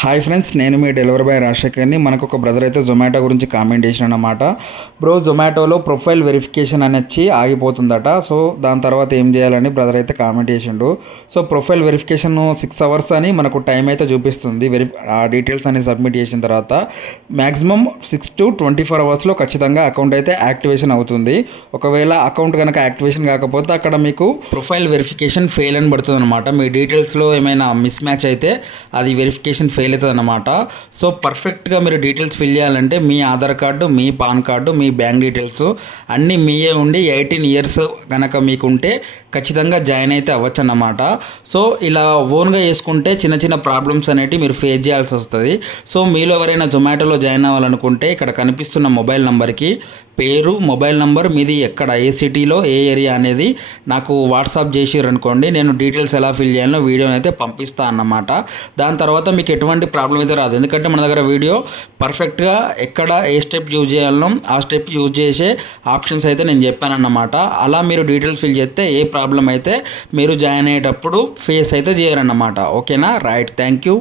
Hi friends, నేను మీ delivery boy రాజశేఖర్ని. మనకు ఒక బ్రదర్ అయితే జొమాటో గురించి కామెంట్ చేసిన అన్నమాట. బ్రో, జొమాటోలో ప్రొఫైల్ వెరిఫికేషన్ అనేది ఆగిపోతుందట. సో దాని తర్వాత ఏం చేయాలని బ్రదర్ అయితే కామెంట్ చేసిండు. సో ప్రొఫైల్ వెరిఫికేషన్ 6 అవర్స్ అని మనకు టైం అయితే చూపిస్తుంది. ఆ డీటెయిల్స్ అనేది సబ్మిట్ చేసిన తర్వాత మ్యాక్సిమం 6 to 24 అవర్స్లో ఖచ్చితంగా అకౌంట్ అయితే యాక్టివేషన్ అవుతుంది. ఒకవేళ అకౌంట్ కనుక యాక్టివేషన్ కాకపోతే అక్కడ మీకు ప్రొఫైల్ వెరిఫికేషన్ ఫెయిల్ అని పడుతుంది అనమాట. మీ డీటెయిల్స్లో ఏమైనా మిస్ మ్యాచ్ అయితే అది వెరిఫికేషన్ ఫెయిల్ అవుతుంది అన్నమాట. సో పర్ఫెక్ట్గా మీరు డీటెయిల్స్ ఫిల్ చేయాలంటే మీ ఆధార్ కార్డు, మీ పాన్ కార్డు, మీ బ్యాంక్ డీటెయిల్స్ అన్నీ మీయే ఉండి 18 ఇయర్స్ కనుక మీకుంటే ఖచ్చితంగా జాయిన్ అయితే అవ్వచ్చు అన్నమాట. సో ఇలా ఓన్గా చేసుకుంటే చిన్న చిన్న ప్రాబ్లమ్స్ అనేవి మీరు ఫేస్ చేయాల్సి వస్తుంది. సో మీలో ఎవరైనా జొమాటోలో జాయిన్ అవ్వాలనుకుంటే ఇక్కడ కనిపిస్తున్న మొబైల్ నెంబర్కి పేరు, మొబైల్ నెంబర్, మీది ఎక్కడ, ఏ సిటీలో, ఏ ఏరియా అనేది నాకు వాట్సాప్ చేసిర్రు అనుకోండి, నేను డీటెయిల్స్ ఎలా ఫిల్ చేయాలో వీడియోని అయితే పంపిస్తాను అన్నమాట. దాని తర్వాత మీకు ఎటువంటి ప్రాబ్లం అయితే రాదు. ఎందుకంటే మన దగ్గర వీడియో పర్ఫెక్ట్గా ఎక్కడ ఏ స్టెప్ యూజ్ చేయాలనో ఆ స్టెప్ యూజ్ చేసే ఆప్షన్స్ అయితే నేను చెప్పానన్నమాట. అలా మీరు డీటెయిల్స్ ఫిల్ చేస్తే ఏ ప్రాబ్లం అయితే మీరు జాయిన్ అయ్యేటప్పుడు ఫేస్ అయితే చేయరన్నమాట. ఓకేనా? Right, thank you.